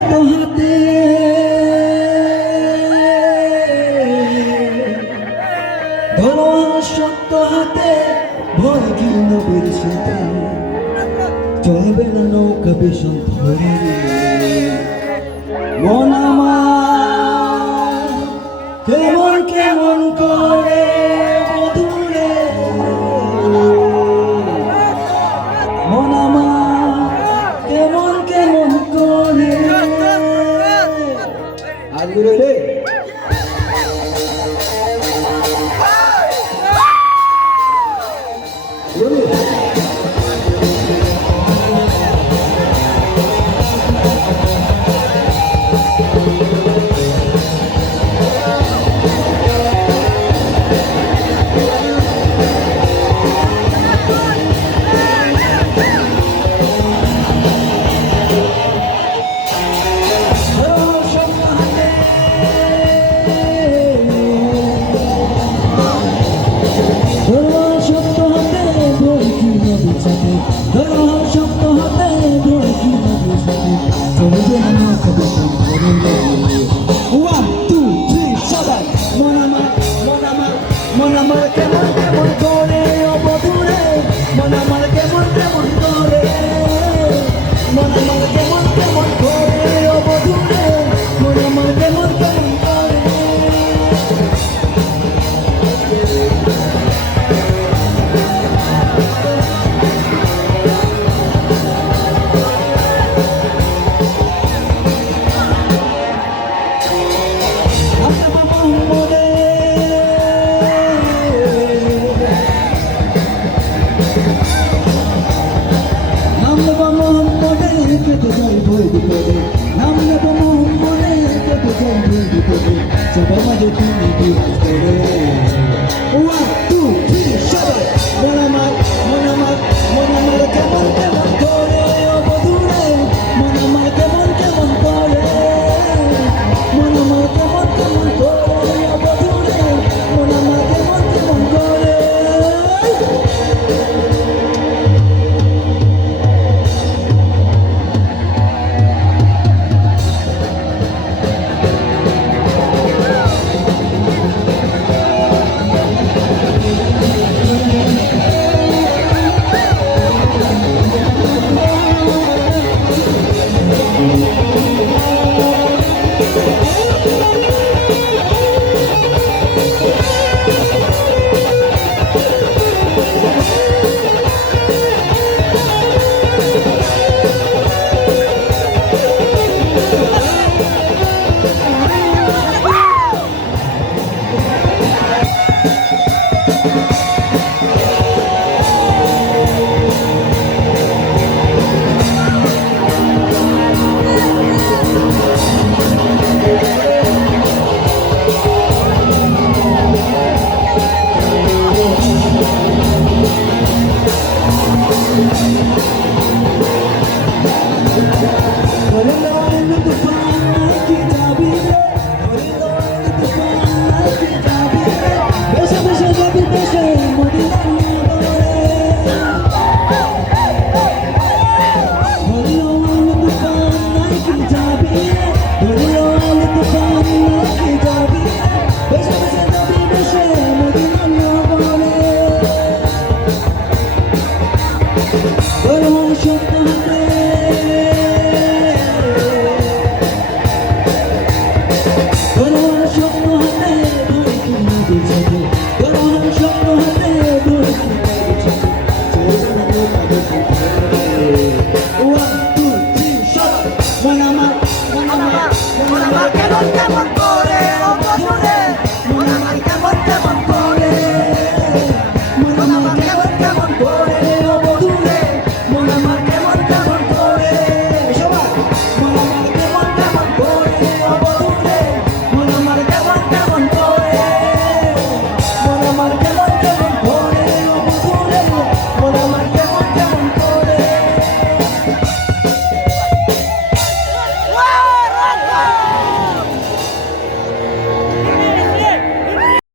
হাতে ধরো শক্ত হাতে ভয় কি নবীর সাথে চলবে না নৌকা ভীষণ ধরে মন আমার কেমন কেমন করে মধুরে মন আমার কেমন কেমন করে আগুরে রে মন আমার কেমন কেমন করে অবধূরে মন আমার কেমন কেমন করে মন আমার কেমন কেমন করে অবধূরে মন আমার কেমন কেমন করে কেটে যাই ভয় বিপদে নাম নেব মোহাম্মদে কেটে যাই ভয় বিপদে সবার মাঝে তুমি